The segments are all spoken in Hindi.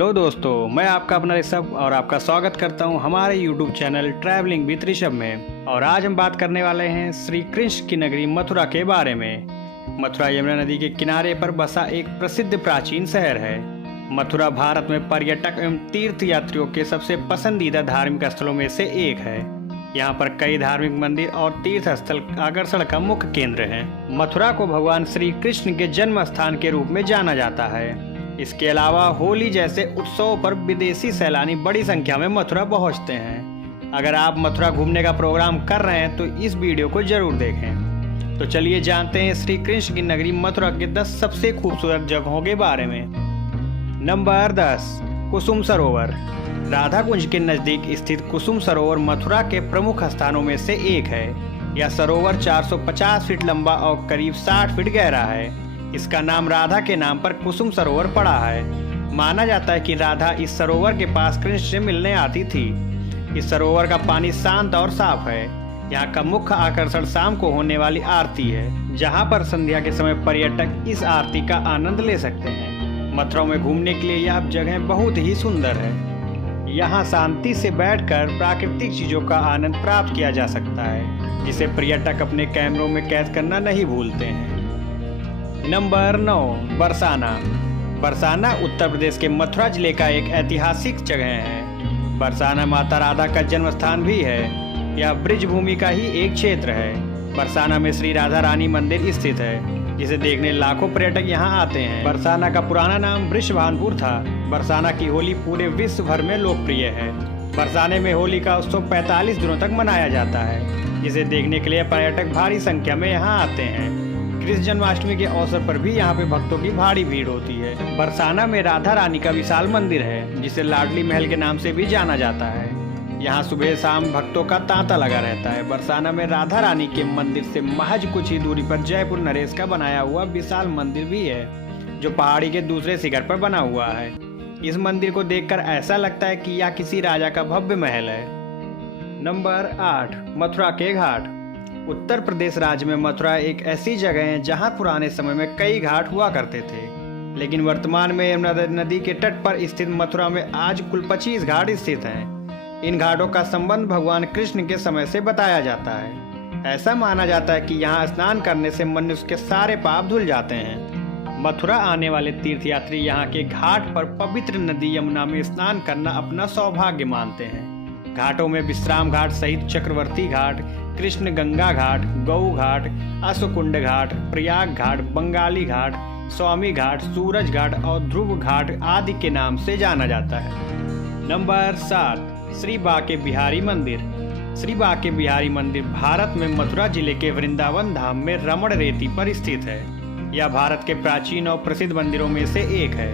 हेलो दोस्तों, मैं आपका अपना ऋषभ और आपका स्वागत करता हूं हमारे YouTube channel travelling with Rishabh में। और आज हम बात करने वाले हैं श्री कृष्ण की नगरी मथुरा के बारे में। मथुरा यमुना नदी के किनारे पर बसा एक प्रसिद्ध प्राचीन शहर है। मथुरा भारत में पर्यटक एवं तीर्थ यात्रियों के सबसे पसंदीदा धार्मिक स्थलों में से एक है। यहाँ पर कई धार्मिक मंदिर और तीर्थ स्थल आकर्षण का मुख्य केंद्र है। मथुरा को भगवान श्री कृष्ण के जन्म स्थान के रूप में जाना जाता है। इसके अलावा होली जैसे उत्सवों पर विदेशी सैलानी बड़ी संख्या में मथुरा पहुंचते हैं। अगर आप मथुरा घूमने का प्रोग्राम कर रहे हैं तो इस वीडियो को जरूर देखें। तो चलिए जानते हैं श्री कृष्ण की नगरी मथुरा के 10 सबसे खूबसूरत जगहों के बारे में। नंबर 10, कुसुम सरोवर। राधा कुंज के नजदीक स्थित कुसुम सरोवर मथुरा के प्रमुख स्थानों में से एक है। यह सरोवर 450 फीट लंबा और करीब 60 फीट गहरा है। इसका नाम राधा के नाम पर कुसुम सरोवर पड़ा है। माना जाता है कि राधा इस सरोवर के पास कृष्ण से मिलने आती थी। इस सरोवर का पानी शांत और साफ है। यहाँ का मुख्य आकर्षण शाम को होने वाली आरती है, जहाँ पर संध्या के समय पर्यटक इस आरती का आनंद ले सकते हैं। मथुरा में घूमने के लिए यह जगह बहुत ही सुंदर है। यहाँ शांति से बैठकर प्राकृतिक चीजों का आनंद प्राप्त किया जा सकता है, जिसे पर्यटक अपने कैमरों में कैद करना नहीं भूलते हैं। नंबर 9, बरसाना। बरसाना उत्तर प्रदेश के मथुरा जिले का एक ऐतिहासिक जगह है। बरसाना माता राधा का जन्म स्थान भी है। यह ब्रिज भूमि का ही एक क्षेत्र है। बरसाना में श्री राधा रानी मंदिर स्थित है, जिसे देखने लाखों पर्यटक यहाँ आते हैं। बरसाना का पुराना नाम वृषभानपुर था। बरसाना की होली पूरे विश्व भर में लोकप्रिय है। बरसाने में होली का उत्सव 45 दिनों तक मनाया जाता है, जिसे देखने के लिए पर्यटक भारी संख्या में यहाँ आते हैं। कृष्ण जन्माष्टमी के अवसर पर भी यहाँ पे भक्तों की भारी भीड़ होती है। बरसाना में राधा रानी का विशाल मंदिर है, जिसे लाडली महल के नाम से भी जाना जाता है। यहाँ सुबह शाम भक्तों का तांता लगा रहता है। बरसाना में राधा रानी के मंदिर से महज कुछ ही दूरी पर जयपुर नरेश का बनाया हुआ विशाल मंदिर भी है, जो पहाड़ी के दूसरे शिखर पर बना हुआ है। इस मंदिर को देखकर ऐसा लगता है कि यह किसी राजा का भव्य महल है। नंबर 8, मथुरा के घाट। उत्तर प्रदेश राज्य में मथुरा एक ऐसी जगह है जहां पुराने समय में कई घाट हुआ करते थे, लेकिन वर्तमान में यमुना नदी के तट पर स्थित मथुरा में आज कुल 25 घाट स्थित हैं। इन घाटों का संबंध भगवान कृष्ण के समय से बताया जाता है। ऐसा माना जाता है कि यहाँ स्नान करने से मनुष्य के सारे पाप धुल जाते हैं। मथुरा आने वाले तीर्थयात्री यहाँ के घाट पर पवित्र नदी यमुना में स्नान करना अपना सौभाग्य मानते हैं। घाटों में विश्राम घाट सहित चक्रवर्ती घाट, कृष्ण गंगा घाट, गौ घाट, अश्वकुंड घाट, प्रयाग घाट, बंगाली घाट, स्वामी घाट, सूरज घाट और ध्रुव घाट आदि के नाम से जाना जाता है। नंबर 7, श्री बांके बिहारी मंदिर। श्री बांके बिहारी मंदिर भारत में मथुरा जिले के वृंदावन धाम में रमण रेती पर स्थित है। यह भारत के प्राचीन और प्रसिद्ध मंदिरों में से एक है।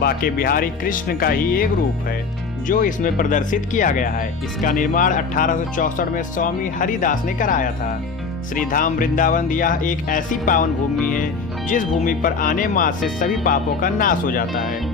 बांके बिहारी कृष्ण का ही एक रूप है, जो इसमें प्रदर्शित किया गया है। इसका निर्माण 1864 में स्वामी हरिदास ने कराया था। श्री धाम वृंदावन यह एक ऐसी पावन भूमि है जिस भूमि पर आने मात्र से सभी पापों का नाश हो जाता है।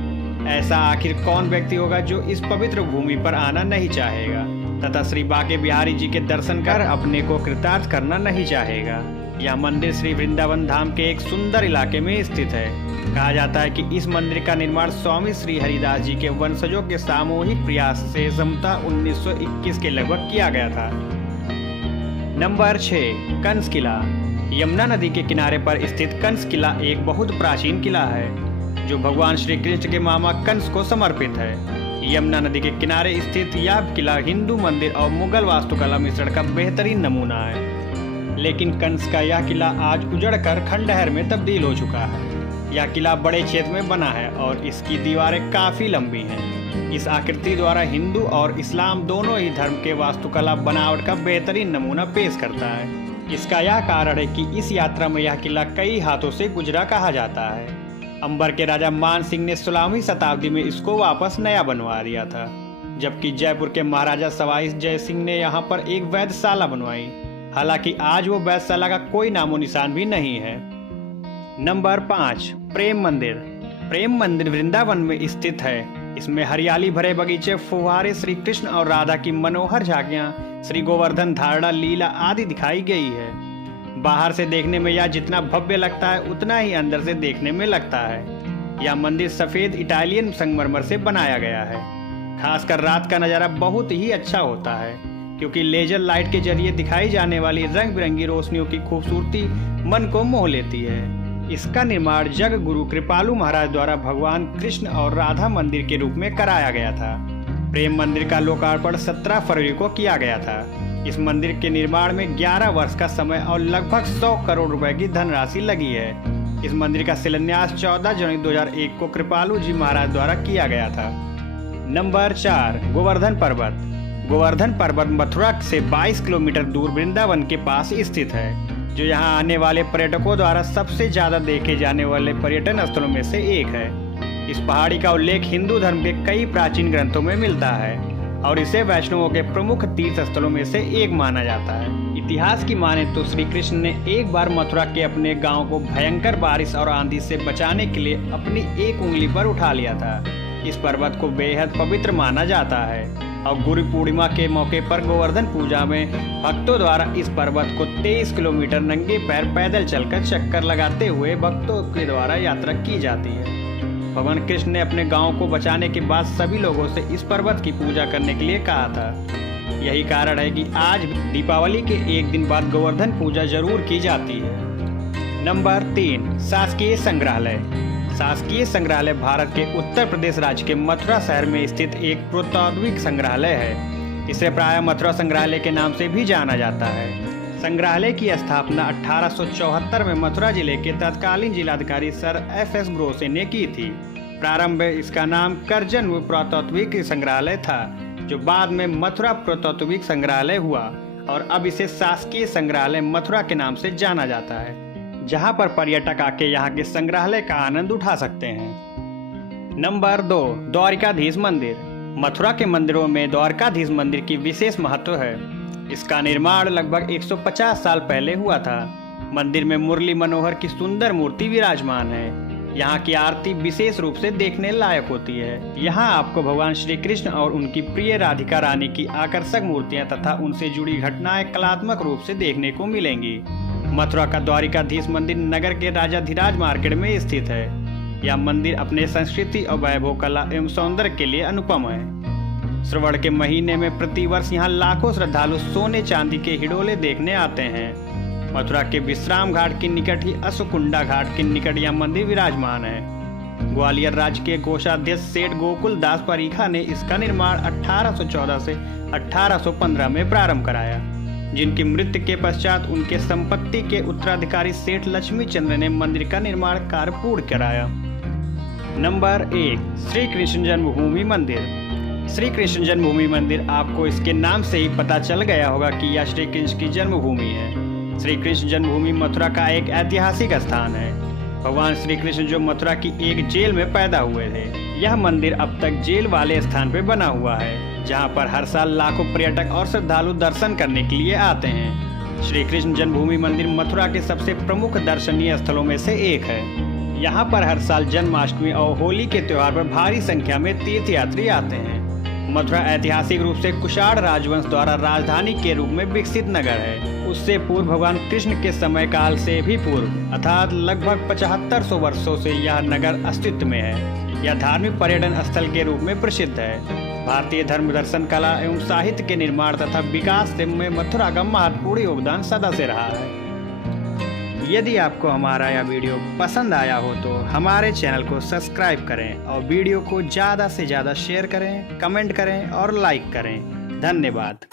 ऐसा आखिर कौन व्यक्ति होगा जो इस पवित्र भूमि पर आना नहीं चाहेगा तथा श्री बांके बिहारी जी के दर्शन कर अपने को कृतार्थ करना नहीं चाहेगा। यह मंदिर श्री वृंदावन धाम के एक सुंदर इलाके में स्थित है। कहा जाता है कि इस मंदिर का निर्माण स्वामी श्री हरिदास जी के वंशजों के सामूहिक प्रयास से समता 1921 के लगभग किया गया था। नंबर 6, कंस किला। यमुना नदी के किनारे पर स्थित कंस किला एक बहुत प्राचीन किला है, जो भगवान श्री कृष्ण के मामा कंस को समर्पित है। यमुना नदी के किनारे स्थित यह किला हिंदू मंदिर और मुगल वास्तुकला मिश्रण का बेहतरीन नमूना है, लेकिन कंस का यह किला आज उजड़कर खंडहर में तब्दील हो चुका है। यह किला बड़े क्षेत्र में बना है और इसकी दीवारें काफी लंबी हैं। इस आकृति द्वारा हिंदू और इस्लाम दोनों ही धर्म के वास्तुकला बनावट का बेहतरीन नमूना पेश करता है। इसका यह कारण है कि इस यात्रा में यह किला कई हाथों से गुजरा कहा जाता है। अंबर के राजा मान सिंह ने 16वीं शताब्दी में इसको वापस नया बनवा दिया था, जबकि जयपुर के महाराजा सवाई जय सिंह ने यहाँ पर एक वैधशाला बनवाई। हालांकि आज वो वैधशाला का कोई नामो निशान भी नहीं है। नंबर 5, प्रेम मंदिर। प्रेम मंदिर वृंदावन में स्थित है। इसमें हरियाली भरे बगीचे, फुहारे, श्री कृष्ण और राधा की मनोहर झांकियां, श्री गोवर्धन धारणा लीला आदि दिखाई गई है। बाहर से देखने में यह जितना भव्य लगता है उतना ही अंदर से देखने में लगता है। यह मंदिर सफ़ेद इटालियन संगमरमर से बनाया गया है। खासकर रात का नज़ारा बहुत ही अच्छा होता है, क्योंकि लेजर लाइट के जरिए दिखाई जाने वाली रंग बिरंगी रोशनियों की खूबसूरती मन को मोह लेती है। इसका निर्माण जग गुरु कृपालु महाराज द्वारा भगवान कृष्ण और राधा मंदिर के रूप में कराया गया था। प्रेम मंदिर का लोकार्पण 17 फरवरी को किया गया था। इस मंदिर के निर्माण में 11 वर्ष का समय और लगभग 100 करोड़ रुपए की धनराशि लगी है। इस मंदिर का शिलान्यास 14 जनवरी 2001 को कृपालु जी महाराज द्वारा किया गया था। नंबर 4, गोवर्धन पर्वत। गोवर्धन पर्वत मथुरा से 22 किलोमीटर दूर वृंदावन के पास स्थित है, जो यहाँ आने वाले पर्यटकों द्वारा सबसे ज्यादा देखे जाने वाले पर्यटन स्थलों में से एक है। इस पहाड़ी का उल्लेख हिंदू धर्म के कई प्राचीन ग्रंथों में मिलता है और इसे वैष्णवों के प्रमुख तीर्थ स्थलों में से एक माना जाता है। इतिहास की माने तो श्री कृष्ण ने एक बार मथुरा के अपने गांव को भयंकर बारिश और आंधी से बचाने के लिए अपनी एक उंगली पर उठा लिया था। इस पर्वत को बेहद पवित्र माना जाता है और गुरु पूर्णिमा के मौके पर गोवर्धन पूजा में भक्तों द्वारा इस पर्वत को 23 किलोमीटर नंगे पैर पैदल चलकर चक्कर लगाते हुए भक्तों के द्वारा यात्रा की जाती है। भगवान कृष्ण ने अपने गांव को बचाने के बाद सभी लोगों से इस पर्वत की पूजा करने के लिए कहा था। यही कारण है कि आज दीपावली के एक दिन बाद गोवर्धन पूजा जरूर की जाती है। नंबर 3, शासकीय संग्रहालय। शासकीय संग्रहालय भारत के उत्तर प्रदेश राज्य के मथुरा शहर में स्थित एक पुरातात्विक संग्रहालय है। इसे प्रायः मथुरा संग्रहालय के नाम से भी जाना जाता है। संग्रहालय की स्थापना 1874 में मथुरा जिले के तत्कालीन जिलाधिकारी सर F.S. ग्रोसे ने की थी। प्रारंभ में इसका नाम करजन पुरातात्विक संग्रहालय था, जो बाद में मथुरा पुरातात्विक संग्रहालय हुआ और अब इसे शासकीय संग्रहालय मथुरा के नाम से जाना जाता है, जहां पर पर्यटक आके यहाँ के संग्रहालय का आनंद उठा सकते हैं। नंबर 2, द्वारिकाधीश मंदिर। मथुरा के मंदिरों में द्वारकाधीश मंदिर की विशेष महत्व है। इसका निर्माण लगभग 150 साल पहले हुआ था। मंदिर में मुरली मनोहर की सुंदर मूर्ति विराजमान है। यहाँ की आरती विशेष रूप से देखने लायक होती है। यहाँ आपको भगवान श्री कृष्ण और उनकी प्रिय राधिका रानी की आकर्षक मूर्तियाँ तथा उनसे जुड़ी घटनाएं कलात्मक रूप से देखने को मिलेंगी। मथुरा का द्वारिकाधीश मंदिर नगर के राजाधिराज मार्केट में स्थित है। यह मंदिर अपने संस्कृति और वैभव कला एवं सौंदर्य के लिए अनुपम है। श्रवण के महीने में प्रतिवर्ष यहाँ लाखों श्रद्धालु सोने चांदी के हिडोले देखने आते हैं। मथुरा के विश्राम घाट के निकट ही अश्वकुंडा घाट के निकट यह मंदिर विराजमान है। ग्वालियर राज्य के कोषाध्यक्ष सेठ गोकुल दास परीखा ने इसका निर्माण 1814 से 1815 में प्रारंभ कराया, जिनकी मृत्यु के पश्चात उनके संपत्ति के उत्तराधिकारी सेठ लक्ष्मी चंद्र ने मंदिर का निर्माण कार्य पूर्ण कराया। नंबर 1, श्री कृष्ण जन्मभूमि मंदिर। श्री कृष्ण जन्मभूमि मंदिर आपको इसके नाम से ही पता चल गया होगा कि यह श्री कृष्ण की जन्मभूमि है। श्री कृष्ण जन्मभूमि मथुरा का एक ऐतिहासिक स्थान है। भगवान श्री कृष्ण जो मथुरा की एक जेल में पैदा हुए थे। यह मंदिर अब तक जेल वाले स्थान पर बना हुआ है, जहां पर हर साल लाखों पर्यटक और श्रद्धालु दर्शन करने के लिए आते हैं। श्री कृष्ण जन्मभूमि मंदिर मथुरा के सबसे प्रमुख दर्शनीय स्थलों में से एक है। यहाँ पर हर साल जन्माष्टमी और होली के त्योहार पर भारी संख्या में तीर्थयात्री आते हैं। मथुरा ऐतिहासिक रूप से कुषाण राजवंश द्वारा राजधानी के रूप में विकसित नगर है। उससे पूर्व भगवान कृष्ण के समय काल से भी पूर्व अर्थात लगभग 7500 वर्षों से यह नगर अस्तित्व में है। यह धार्मिक पर्यटन स्थल के रूप में प्रसिद्ध है। भारतीय धर्म दर्शन कला एवं साहित्य के निर्माण तथा विकास में मथुरा का महत्वपूर्ण योगदान सदा से रहा है। यदि आपको हमारा यह वीडियो पसंद आया हो तो हमारे चैनल को सब्सक्राइब करें और वीडियो को ज़्यादा से ज़्यादा शेयर करें, कमेंट करें और लाइक करें। धन्यवाद।